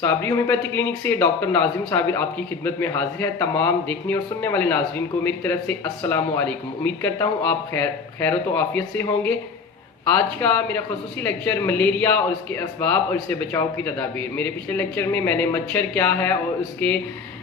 Sabri homeopathy clinic से doctor Nazim Sabir आपकी खिदमत में हाजिर है। तमाम देखने और सुनने वाले नाजरीन को मेरी तरफ से अस्सलामु अलैकुम। उम्मीद करता हूँ आप खैर तो आफियत से होंगे। आज का मेरा खसूसी लेक्चर मलेरिया और इसके असबाब और इससे बचाव की तदाबीर। मेरे पिछले लेक्चर में मैंने मच्छर क्या है और उसके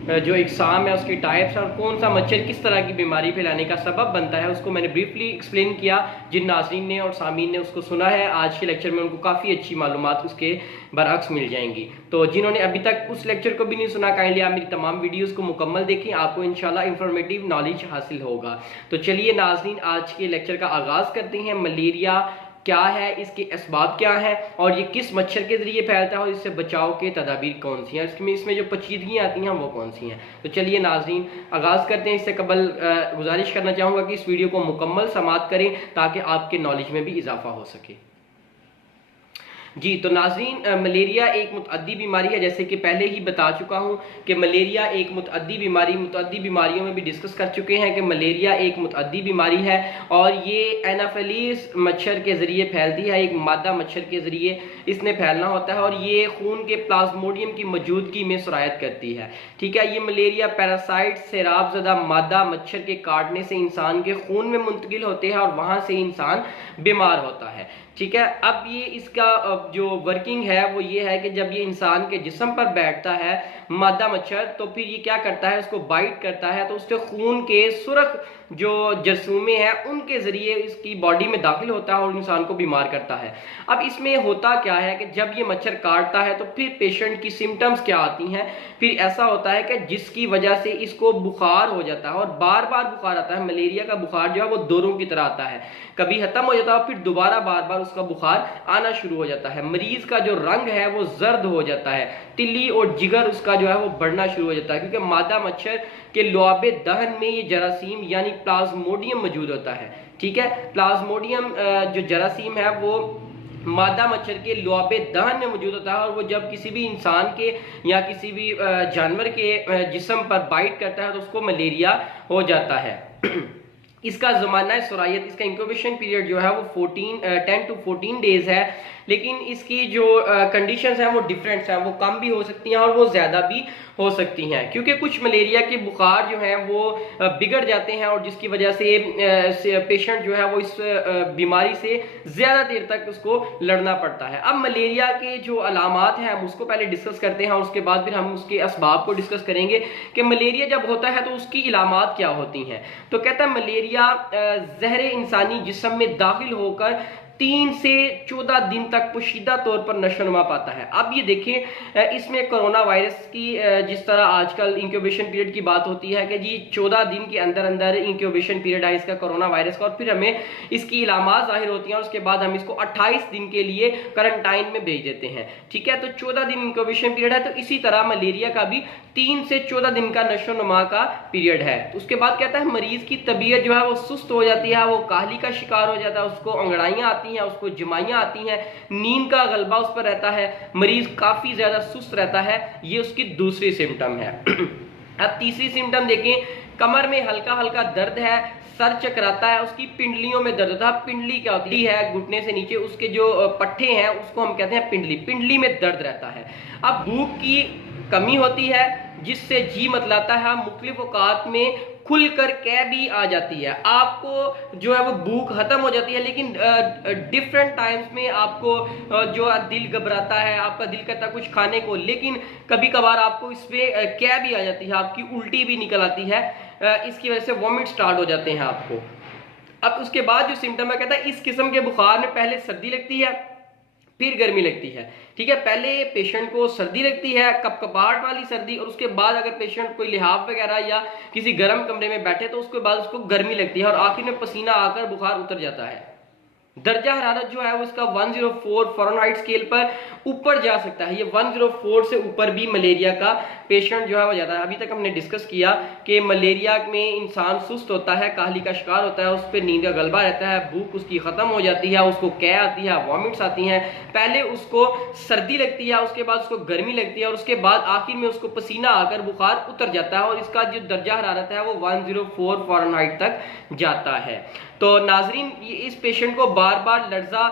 जो इकसाम है, उसके टाइप्स और कौन सा मच्छर किस तरह की बीमारी फैलाने का सबब बनता है, उसको मैंने ब्रीफली एक्सप्लेन किया। जिन नाज़रीन ने और सामीन ने उसको सुना है, आज के लेक्चर में उनको काफ़ी अच्छी मालूमात उसके बरअक्स मिल जाएंगी। तो जिन्होंने अभी तक उस लेक्चर को भी नहीं सुना, काइंडली आप मेरी तमाम वीडियोज़ को मुकम्मल देखें, आपको इंशाल्लाह इंफॉर्मेटिव नॉलेज हासिल होगा। तो चलिए नाज़रीन, आज के लेक्चर का आगाज़ करते हैं। मलेरिया क्या है, इसके असबाब क्या है और ये किस मच्छर के जरिए फैलता है और इससे बचाव के तदाबीर कौन सी हैं, इसमें जो पेचीदगियाँ आती हैं वो कौन सी हैं। तो चलिए नाज़रीन आगाज़ करते हैं। इससे कबल गुजारिश करना चाहूँगा कि इस वीडियो को मुकम्मल समाअत करें ताकि आपके नॉलेज में भी इजाफा हो सके। जी तो नाज़रीन, मलेरिया एक मुतअद्दी बीमारी है। जैसे कि पहले ही बता चुका हूँ कि मलेरिया एक मुतअद्दी बीमारियों में भी डिस्कस कर चुके हैं कि मलेरिया एक मुतअद्दी बीमारी है और ये एनाफिलीज मच्छर के ज़रिए फैलती है। एक मादा मच्छर के ज़रिए इसने फैलना होता है और ये खून के प्लाज्मोडियम की मौजूदगी में सरायत करती है। ठीक है, ये मलेरिया पैरासाइट सैराबज़दा मादा मच्छर के काटने से इंसान के खून में मुंतकिल होते हैं और वहाँ से इंसान बीमार होता है। ठीक है, अब ये इसका जो वर्किंग है वो ये है कि जब ये इंसान के जिस्म पर बैठता है मादा मच्छर, तो फिर ये क्या करता है, उसको बाइट करता है तो उसके खून के सुरख जो जरसूमे हैं उनके ज़रिए इसकी बॉडी में दाखिल होता है और इंसान को बीमार करता है। अब इसमें होता क्या है कि जब ये मच्छर काटता है तो फिर पेशेंट की सिम्टम्स क्या आती हैं। फिर ऐसा होता है कि जिसकी वजह से इसको बुखार हो जाता है और बार बार बुखार आता है। मलेरिया का बुखार जो है वो दौरों की तरह आता है, कभी खत्म हो जाता है फिर दोबारा बार बार उसका बुखार आना शुरू हो जाता है। मरीज का जो रंग है वो जर्द हो जाता है, तिल्ली और जिगर उसका जो है वो बढ़ना शुरू हो जाता है, क्योंकि मादा मच्छर के लुआबे दहन में ये जरासीम यानी प्लाज्मोडियम मौजूद होता है। ठीक है, प्लाज्मोडियम जो जरासीम है वो मादा मच्छर के लुआबे दहन में मौजूद होता है और वो जब किसी भी इंसान के या किसी भी जानवर के जिस्म पर बाइट करता है तो उसको मलेरिया हो जाता है। इसका ज़माना सरायत, इसका इंक्यूबेशन पीरियड जो है वो 10 to 14 डेज है, लेकिन इसकी जो कंडीशंस हैं वो डिफरेंट हैं, वो कम भी हो सकती हैं और वो ज़्यादा भी हो सकती हैं, क्योंकि कुछ मलेरिया के बुखार जो हैं वो बिगड़ जाते हैं और जिसकी वजह से पेशेंट जो है वो इस बीमारी से ज़्यादा देर तक उसको लड़ना पड़ता है। अब मलेरिया के जो अलामात हैं हम उसको पहले डिस्कस करते हैं और उसके बाद फिर हम उसके असबाब को डिस्कस करेंगे कि मलेरिया जब होता है तो उसकी अलामात क्या होती हैं। तो कहता है मलेरिया जहर इंसानी जिस्म में दाखिल होकर 3 से 14 दिन तक पोशीदा तौर पर नशोनुमा पाता है। अब ये देखें, इसमें कोरोना वायरस की जिस तरह आजकल इंक्यूबेशन पीरियड की बात होती है कि जी 14 दिन के अंदर अंदर इंक्यूबेशन पीरियड है इसका कोरोना वायरस का और फिर हमें इसकी इलामात जाहिर होती हैं और उसके बाद हम इसको 28 दिन के लिए क्वारंटाइन में भेज देते हैं। ठीक है, तो 14 दिन इंक्यूबेशन पीरियड है। तो इसी तरह मलेरिया का भी 3 से 14 दिन का नशोनुमा का पीरियड है। तो उसके बाद कहता है मरीज की तबीयत जो है वो सुस्त हो जाती है, वो काहली का शिकार हो जाता है, उसको अंगड़ाइयाँ आती हैं, उसको जमाइयाँ आती हैं, नींद का गलबा उस पर रहता है, मरीज काफी ज्यादा सुस्त रहता है। ये उसकी दूसरी सिम्टम है। अब तीसरी सिम्टम देखें, कमर में हल्का हल्का दर्द है, सर चकराता है, उसकी पिंडलियों में दर्द होता है। पिंडली क्या होती है, घुटने से नीचे उसके जो पट्टे हैं उसको हम कहते हैं पिंडली, पिंडली में दर्द रहता है। अब भूख की कमी होती है जिससे जी मतलाता है, मुख्तलिफ औकात में खुलकर कह भी आ जाती है, आपको जो है वो भूख खत्म हो जाती है, लेकिन डिफरेंट टाइम्स में आपको जो दिल घबराता है, आपका दिल करता है कुछ खाने को, लेकिन कभी कभार आपको इसमें कह भी आ जाती है, आपकी उल्टी भी निकल आती है, इसकी वजह से वॉमिट स्टार्ट हो जाते हैं आपको। अब उसके बाद जो सिम्टम है, कहता है इस किस्म के बुखार में पहले सर्दी लगती है फिर गर्मी लगती है। ठीक है, पहले पेशेंट को सर्दी लगती है, कपकपाहट वाली सर्दी, और उसके बाद अगर पेशेंट कोई लिहाफ वगैरह या किसी गर्म कमरे में बैठे तो उसके बाद उसको गर्मी लगती है और आखिर में पसीना आकर बुखार उतर जाता है। दर्जा हरारत जो है वो इसका 104 फ़ारेनहाइट स्केल पर ऊपर जा सकता है। ये 104 से ऊपर भी मलेरिया का पेशेंट जो है वो जाता है। अभी तक हमने डिस्कस किया कि मलेरिया में इंसान सुस्त होता है, काहली का शिकार होता है, उस पर नींद का गलबा रहता है, भूख उसकी खत्म हो जाती है, उसको कै आती है, वॉमिट्स आती हैं, पहले उसको सर्दी लगती है, उसके बाद उसको गर्मी लगती है और उसके बाद आखिर में उसको पसीना आकर बुखार उतर जाता है और इसका जो दर्जा हरारत है वो 104 फ़ारेनहाइट तक जाता है। तो नाजरीन, इस पेशेंट को बार बार लर्जा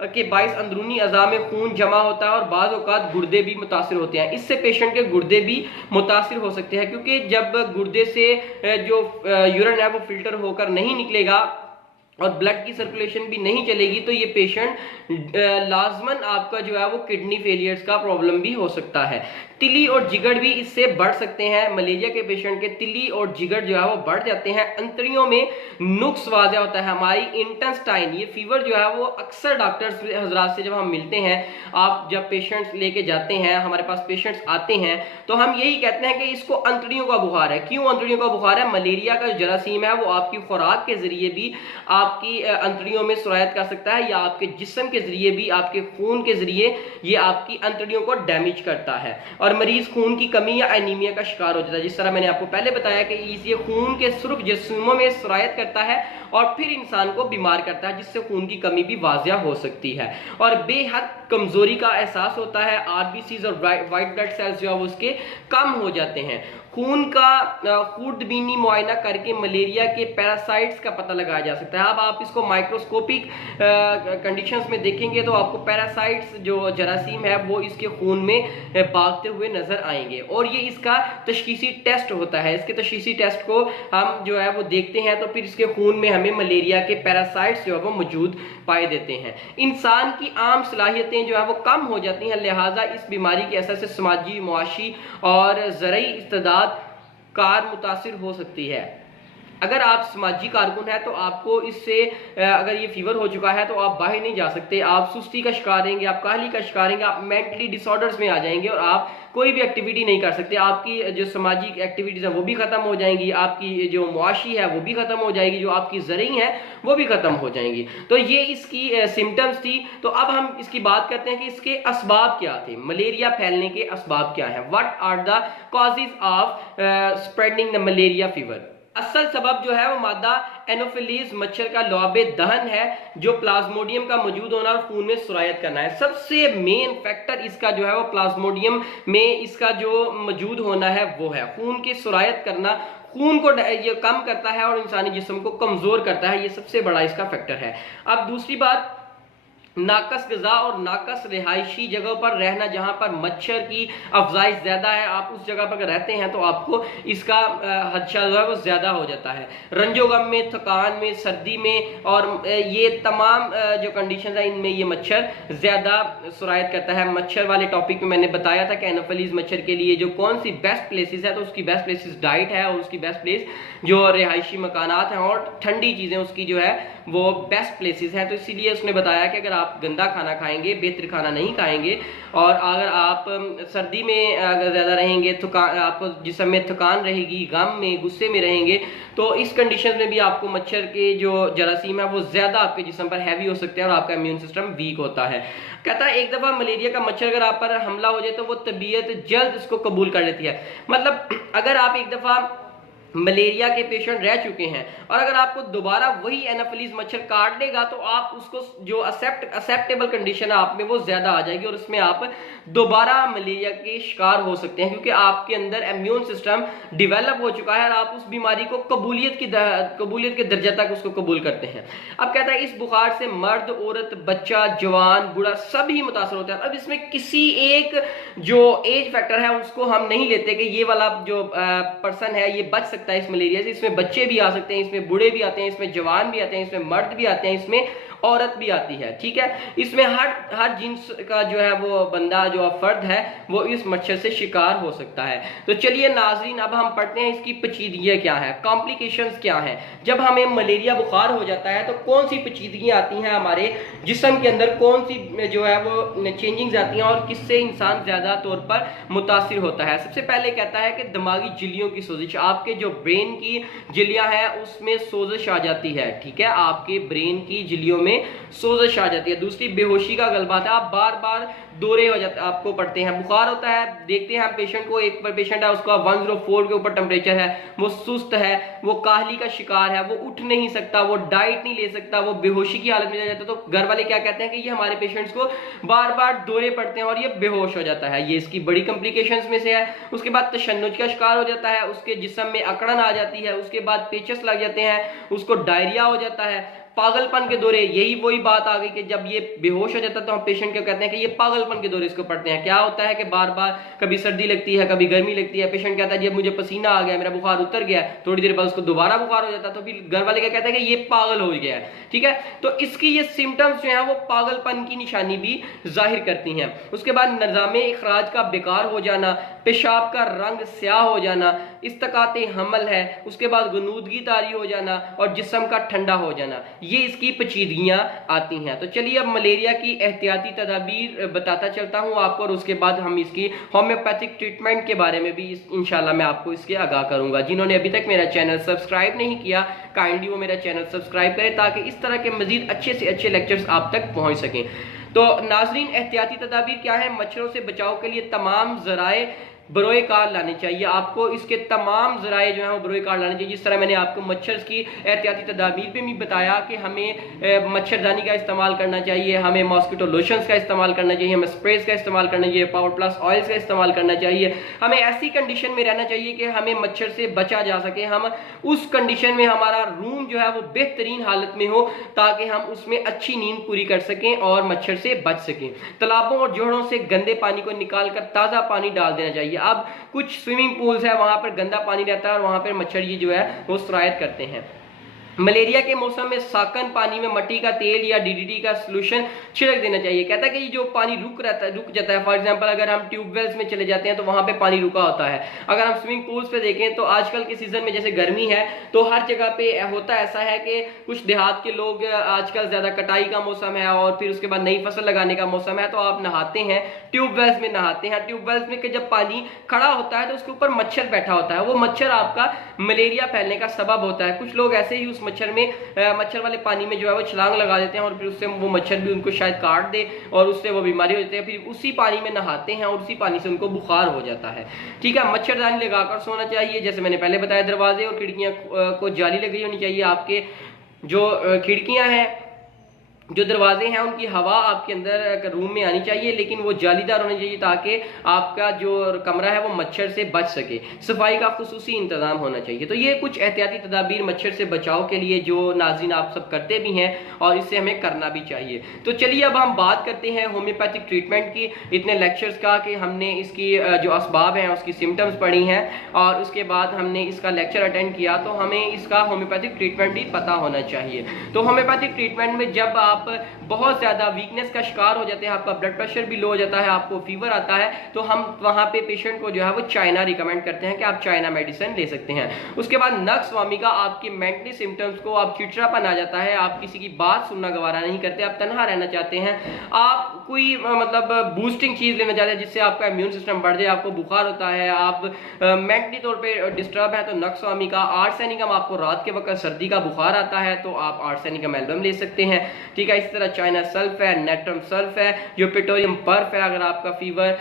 के बाइस अंदरूनी अज़ा में खून जमा होता है और बाज़ औक़ात गुर्दे भी मुतासिर होते हैं। इससे पेशेंट के गुर्दे भी मुतासिर हो सकते हैं, क्योंकि जब गुर्दे से जो यूरिन है वो फिल्टर होकर नहीं निकलेगा और ब्लड की सर्कुलेशन भी नहीं चलेगी, तो ये पेशेंट लाजमन आपका जो है वो किडनी फेलियर्स का प्रॉब्लम भी हो सकता है। तिली और जिगर भी इससे बढ़ सकते हैं। मलेरिया के पेशेंट के तिली और जिगर जो है वो बढ़ जाते हैं। अंतड़ियों में नुक्स वाज़ा होता है। हमारी इंटेस्टाइन, ये फीवर जो है वो अक्सर डॉक्टर्स हजरात से जब हम मिलते हैं, आप जब पेशेंट्स लेके जाते हैं, हमारे पास पेशेंट्स आते हैं, तो हम यही कहते हैं कि इसको अंतड़ियों का बुखार है। क्यों अंतड़ियों का बुखार है? मलेरिया का जो जरासीम है वो आपकी खुराक के जरिए भी आपकी अंतड़ियों में सरायत कर सकता है, या आपके जिस्म के जरिए भी, आपके खून के जरिए ये आपकी अंतड़ियों को डैमेज करता है और मरीज खून की कमी या एनीमिया का शिकार हो जाता है। जिस तरह मैंने आपको पहले बताया कि ये खून के सुर्ख जिस्मों में सरायत करता है और फिर इंसान को बीमार करता है, जिससे खून की कमी भी वाजिया हो सकती है और बेहद कमजोरी का एहसास होता है। आरबीसीज और वाइट ब्लड सेल्स जो है उसके कम हो जाते हैं। खून का खूरदबीनी मुआयना करके मलेरिया के पैरासाइट्स का पता लगाया जा सकता है। अब आप इसको माइक्रोस्कोपिक कंडीशंस में देखेंगे तो आपको पैरासाइट्स जो जरासीम है वो इसके खून में भागते हुए नजर आएंगे और ये इसका तशखीसी टेस्ट होता है। इसके तशखीसी टेस्ट को हम जो है वो देखते हैं तो फिर इसके खून में हमें मलेरिया के पैरासाइट्स जो है वो मौजूद पाए देते हैं। इंसान की आम सलाहियतें जो है वो कम हो जाती हैं, लिहाजा इस बीमारी के असर से समाजी, मुआशी और ज़रई इस्तेदाद कार मुतासिर हो सकती है। अगर आप समाजी कारकुन हैं तो आपको इससे अगर ये फीवर हो चुका है तो आप बाहर नहीं जा सकते, आप सुस्ती का शिकार रहेंगे, आप काहली का शिकार रहेंगे, आप मेंटली डिसऑर्डर्स में आ जाएंगे और आप कोई भी एक्टिविटी नहीं कर सकते। आपकी जो सामाजिक एक्टिविटीज है वो भी खत्म हो जाएंगी, आपकी जो मुआशी है वो भी खत्म हो जाएगी, जो आपकी ज़रई है वो भी खत्म हो जाएंगी। तो ये इसकी सिम्टम्स थी। तो अब हम इसकी बात करते हैं कि इसके असबाब क्या थे, मलेरिया फैलने के असबाब क्या है। What are the causes of spreading the malaria fever. असल सबब जो है वो मादा एनोफिलीज मच्छर का लौबे दहन है, जो प्लाज्मोडियम का मौजूद होना और खून में सुरायत करना है। सबसे मेन फैक्टर इसका जो है वो प्लाज्मोडियम में इसका जो मौजूद होना है वो है। खून की सुरायत करना खून को ये कम करता है और इंसानी जिस्म को कमजोर करता है, ये सबसे बड़ा इसका फैक्टर है। अब दूसरी बात, नाकस गजा और नाकस रिहायशी जगहों पर रहना, जहां पर मच्छर की अफजाइश ज्यादा है, आप उस जगह पर रहते हैं तो आपको इसका खदशा जो है वो ज्यादा हो जाता है। रंजोगम में, थकान में, सर्दी में और ये तमाम जो कंडीशन है इनमें ये मच्छर ज्यादा सुरायत करता है। मच्छर वाले टॉपिक में मैंने बताया था कि एनोफिलीज मच्छर के लिए जो कौन सी बेस्ट प्लेसेस है, तो उसकी बेस्ट प्लेसेस डाइट है और उसकी बेस्ट प्लेस जो रिहायशी मकानात हैं और ठंडी चीजें उसकी जो है वो बेस्ट प्लेसेस हैं। तो इसीलिए उसने बताया कि अगर आप गंदा खाना खाएंगे, बेहतर खाना नहीं खाएंगे और अगर आप सर्दी में अगर ज़्यादा रहेंगे, थकान, आपको जिस्म में थकान रहेगी, गम में, गुस्से में रहेंगे, तो इस कंडीशन में भी आपको मच्छर के जो जरासीम है वो ज़्यादा आपके जिस्म पर हैवी हो सकते हैं और आपका इम्यून सिस्टम वीक होता है। कहता है एक दफ़ा मलेरिया का मच्छर अगर आप पर हमला हो जाए तो वो तबीयत जल्द इसको कबूल कर लेती है। मतलब अगर आप एक दफ़ा मलेरिया के पेशेंट रह चुके हैं और अगर आपको दोबारा वही एनाफिलीज मच्छर काट लेगा तो आप उसको जो एक्सेप्टेबल कंडीशन है आप में वो ज्यादा आ जाएगी और उसमें आप दोबारा मलेरिया के शिकार हो सकते हैं, क्योंकि आपके अंदर इम्यून सिस्टम डेवलप हो चुका है और आप उस बीमारी को कबूलियत के दर्जे तक उसको कबूल करते हैं। अब कहता है इस बुखार से मर्द, औरत, बच्चा, जवान, बूढ़ा सभी मुतासर होते हैं। अब इसमें किसी एक जो एज फैक्टर है उसको हम नहीं लेते कि ये वाला जो पर्सन है ये बच सकता है इस मलेरिया से। इसमें बच्चे भी आ सकते हैं, इसमें बूढ़े भी आते हैं, इसमें जवान भी आते हैं, इसमें मर्द भी आते हैं, इसमें औरत भी आती है। ठीक है, इसमें हर जिन्स का जो है वो बंदा जो फर्द है वो इस मच्छर से शिकार हो सकता है। तो चलिए नाजरीन, अब हम पढ़ते हैं इसकी पेचीदगियां क्या है, कॉम्प्लिकेशंस क्या है। जब हमें मलेरिया बुखार हो जाता है तो कौन सी पेचीदगियां आती हैं हमारे जिस्म के अंदर, कौन सी जो है वो चेंजिंग्स आती हैं और किससे इंसान ज्यादा तौर पर मुतासिर होता है। सबसे पहले कहता है कि दिमागी झिल्लियों की सोजिश, आपके जो ब्रेन की झिल्लियां हैं उसमें सोजिश आ जाती है। ठीक है, आपके ब्रेन की झिल्लियों में सोजिश आ जाती है। दूसरी, बेहोशी का गलबा है, आप बार बार दौरे हो जाते आपको पड़ते हैं। बुखार होता है, देखते हैं हम पेशेंट को, एक पेशेंट है उसका 104 के ऊपर टेम्परेचर है, वो सुस्त है, वो काहली का शिकार है, वो उठ नहीं सकता, वो डाइट नहीं ले सकता, वो बेहोशी की हालत में जाता है। तो घर वाले क्या कहते हैं कि ये हमारे पेशेंट्स को बार बार दौरे पड़ते हैं और ये बेहोश हो जाता है, ये इसकी बड़ी कॉम्प्लिकेशंस में से है। उसके बाद तशन्नुज का शिकार हो जाता है, उसके जिस्म में अकड़न आ जाती है, उसके बाद पेचस लग जाते हैं, उसको डायरिया हो जाता है, पागलपन के दौरे, यही वही बात आ गई कि जब ये बेहोश हो जाता है तो हम पेशेंट को कहते हैं कि ये पागलपन के दौरे इसको पड़ते हैं। क्या होता है कि बार बार कभी सर्दी लगती है, कभी गर्मी लगती है, पेशेंट कहता है जब मुझे पसीना आ गया, मेरा बुखार उतर गया, थोड़ी देर बाद उसको दोबारा बुखार हो जाता है, तो फिर घर वाले क्या कहते हैं कि ये पागल हो गया है। ठीक है, तो इसकी ये सिम्टम्स जो है वो पागलपन की निशानी भी जाहिर करती हैं। उसके बाद निज़ामे इखराज का बेकार हो जाना, पेशाब का रंग स्याह हो जाना, इस्तकाते हमल है, उसके बाद गुनूदगी तारी हो जाना और जिस्म का ठंडा हो जाना, ये इसकी पेचीदगियां आती हैं। तो चलिए अब मलेरिया की एहतियाती तदाबीर बताता चलता हूं आपको, और उसके बाद हम इसकी होम्योपैथिक ट्रीटमेंट के बारे में भी इंशाल्लाह मैं आपको इसके आगाह करूंगा। जिन्होंने अभी तक मेरा चैनल सब्सक्राइब नहीं किया, काइंडली वो मेरा चैनल सब्सक्राइब करें ताकि इस तरह के मजीद अच्छे से अच्छे लेक्चर्स आप तक पहुंच सकें। तो नाजरीन, एहतियाती तदाबीर क्या है? मच्छरों से बचाव के लिए तमाम जराए बरोए कार लाने चाहिए। आपको इसके तमाम जराए जो है वो बरोए कार लाने चाहिए। जिस तरह मैंने आपको मच्छर की एहतियाती तदाबीर पे भी बताया कि हमें मच्छरदानी का इस्तेमाल करना चाहिए, हमें मॉस्किटो लोशंस का इस्तेमाल करना चाहिए, हमें स्प्रेज का इस्तेमाल करना चाहिए, पावर प्लस ऑयल्स का इस्तेमाल करना चाहिए। हमें ऐसी कंडीशन में रहना चाहिए कि हमें मच्छर से बचा जा सके, हम उस कंडीशन में हमारा रूम जो है वो बेहतरीन हालत में हो ताकि हम उसमें अच्छी नींद पूरी कर सकें और मच्छर से बच सकें। तालाबों और जोड़ों से गंदे पानी को निकालकर ताज़ा पानी डाल देना चाहिए। अब कुछ स्विमिंग पूल्स है, वहां पर गंदा पानी रहता है और वहां पर मच्छर ये जो है वो सरायत करते हैं। मलेरिया के मौसम में साकन पानी में मट्टी का तेल या डीडीटी का सोल्यूशन छिड़क देना चाहिए। कहता है कि ये जो पानी रुक जाता है, फॉर एग्जांपल अगर हम ट्यूबवेल्स में चले जाते हैं तो वहां पे पानी रुका होता है। अगर हम स्विमिंग पूल्स पे देखें तो आजकल के सीजन में जैसे गर्मी है तो हर जगह पे होता ऐसा है कि कुछ देहात के लोग, आजकल ज्यादा कटाई का मौसम है और फिर उसके बाद नई फसल लगाने का मौसम है, तो आप नहाते हैं ट्यूबवेल्स में नहाते हैं। ट्यूबवेल्स में जब पानी खड़ा होता है तो उसके ऊपर मच्छर बैठा होता है, वो मच्छर आपका मलेरिया फैलने का सबब होता है। कुछ लोग ऐसे ही उस मच्छर वाले पानी में जो है वो छलांग लगा देते हैं और फिर उससे वो मच्छर भी उनको शायद काट दे और उससे वो बीमारी हो जाती है, फिर उसी पानी में नहाते हैं और उसी पानी से उनको बुखार हो जाता है। ठीक है, मच्छरदानी लगाकर सोना चाहिए। जैसे मैंने पहले बताया, दरवाजे और खिड़कियां को जाली लगी होनी चाहिए। आपके जो खिड़कियां हैं, जो दरवाजे हैं, उनकी हवा आपके अंदर रूम में आनी चाहिए, लेकिन वो जालीदार होनी चाहिए ताकि आपका जो कमरा है वो मच्छर से बच सके। सफाई का खुसूसी इंतजाम होना चाहिए। तो ये कुछ एहतियाती तदाबीर मच्छर से बचाव के लिए जो नाज़रीन आप सब करते भी हैं और इससे हमें करना भी चाहिए। तो चलिए अब हम बात करते हैं होम्योपैथिक ट्रीटमेंट की। इतने लेक्चर्स का कि हमने इसकी जो असबाब हैं उसकी सिम्टम्स पढ़ी हैं और उसके बाद हमने इसका लेक्चर अटेंड किया, तो हमें इसका होम्योपैथिक ट्रीटमेंट भी पता होना चाहिए। तो होम्योपैथिक ट्रीटमेंट में जब आप बहुत ज्यादा वीकनेस का शिकार हो जाते हैं, आपका ब्लड प्रेशर भी लो हो जाता है, आपको फीवर आता है, तो हम वहां पे पेशेंट को जो है वो चाइना रिकमेंड करते हैं कि आप चाइना मेडिसिन ले सकते हैं। उसके बाद नक्स वामिका, आपके मेंटली सिम्टम्स को, आप चिड़चिड़ापन आ जाता है, आप किसी की बात सुनना गवारा नहीं करते, आप तनहा रहना चाहते हैं, आप कोई मतलब बूस्टिंग चीज लेना चाहते हैं जिससे आपका इम्यून सिस्टम बढ़ जाए, आपको बुखार होता है, आप मेंटली तौर पर डिस्टर्ब है, तो नक्स वामिका। आर्सेनिकम, आपको रात के वक्त सर्दी का बुखार आता है तो आप आर्सेनिकम एल्बम ले सकते हैं। ठीक है, इस तरह चाइना सल्फ है, नेट्रम सल्फ है, यूपिटोरियम पर्फ है, अगर आपका फीवर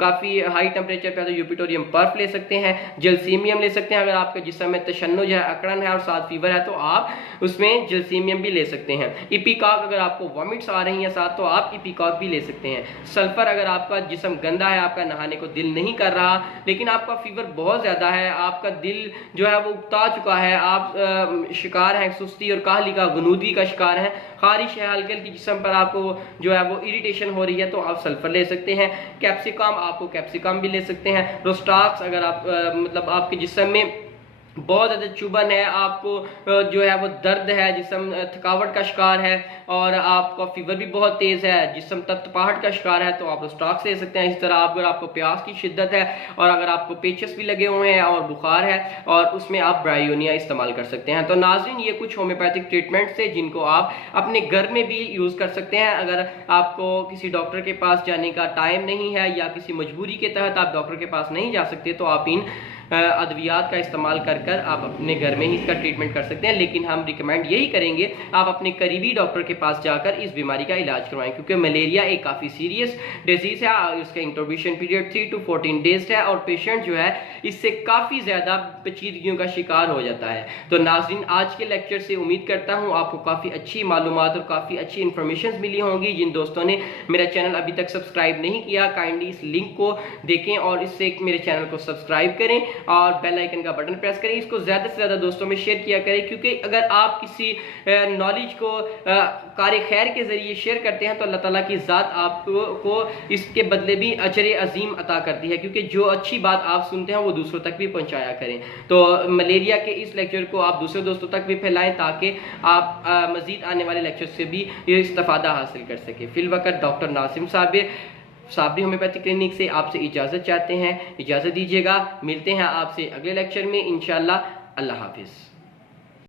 काफी हाई टेम्परेचर पे है तो यूपिटोरियम पर्फ ले सकते हैं। जलसीमियम ले सकते हैं, अगर आपके जिस्म में तशन्नुज है, अकड़न है और साथ फीवर है तो आप उसमें जलसीमियम भी ले सकते हैं। इपिकॉक, अगर आपको वॉमिट्स आ रही हैं साथ तो आप इपिकॉक भी ले सकते हैं। सल्फर, अगर आपका जिस्म गंदा है, आपका नहाने को दिल नहीं कर रहा लेकिन आपका फीवर बहुत ज्यादा है, आपका दिल जो है वो उकता चुका है, आप शिकार हैं सुस्ती और काहली का, गुनूदगी का शिकार हैं, खारिश है, हल्के हल्की जिस्म पर आपको जो है वो इरिटेशन हो रही है तो आप सल्फर ले सकते हैं। कैप्सिकम, आपको कैप्सिकम भी ले सकते हैं। रोस्टाक्स, अगर आप मतलब आपके जिस्म में बहुत ज़्यादा चुभन है, आपको जो है वो दर्द है, जिस्म थकावट का शिकार है और आपका फीवर भी बहुत तेज़ है, जिस्म तपतपाहट का शिकार है तो आप रोस्टाक्स ले सकते हैं। इस तरह अगर आपको प्यास की शिद्दत है और अगर आपको पेचस भी लगे हुए हैं और बुखार है और उसमें आप ब्रायोनिया इस्तेमाल कर सकते हैं। तो नाज़रीन, ये कुछ होम्योपैथिक ट्रीटमेंट्स थे जिनको आप अपने घर में भी यूज़ कर सकते हैं। अगर आपको किसी डॉक्टर के पास जाने का टाइम नहीं है या किसी मजबूरी के तहत आप डॉक्टर के पास नहीं जा सकते तो आप इन अद्वियात का इस्तेमाल कर कर आप अपने घर में ही इसका ट्रीटमेंट कर सकते हैं। लेकिन हम रिकमेंड यही करेंगे आप अपने करीबी डॉक्टर के पास जाकर इस बीमारी का इलाज करवाएं, क्योंकि मलेरिया एक काफ़ी सीरियस डिजीज़ है। उसका इंक्यूबेशन पीरियड 3 to 14 डेज है और पेशेंट जो है इससे काफ़ी ज़्यादा पेचीदगियों का शिकार हो जाता है। तो नाज़रीन, आज के लेक्चर से उम्मीद करता हूँ आपको काफ़ी अच्छी मालूमात और काफ़ी अच्छी इन्फॉर्मेशन मिली होंगी। जिन दोस्तों ने मेरा चैनल अभी तक सब्सक्राइब नहीं किया, काइंडली इस लिंक को देखें और इससे मेरे चैनल को सब्सक्राइब करें और बेल आइकन का बटन प्रेस करें। इसको ज़्यादा से ज़्यादा दोस्तों में शेयर किया करें, क्योंकि अगर आप किसी नॉलेज को कार खैर के ज़रिए शेयर करते हैं तो अल्लाह ताला की ज़ात आपको इसके बदले भी अजर अजीम अता करती है, क्योंकि जो अच्छी बात आप सुनते हैं वो दूसरों तक भी पहुँचाया करें। तो मलेरिया के इस लेक्चर को आप दूसरे दोस्तों तक भी फैलाएँ ताकि आप मज़ीद आने वाले लेक्चर से भी इस्तेफादा हासिल कर सकें। फिल वक़्त डॉक्टर नासिम साबरी होम्योपैथिक क्लिनिक से आपसे इजाज़त चाहते हैं। इजाज़त दीजिएगा, मिलते हैं आपसे अगले लेक्चर में इंशाअल्लाह। अल्लाह हाफिज़।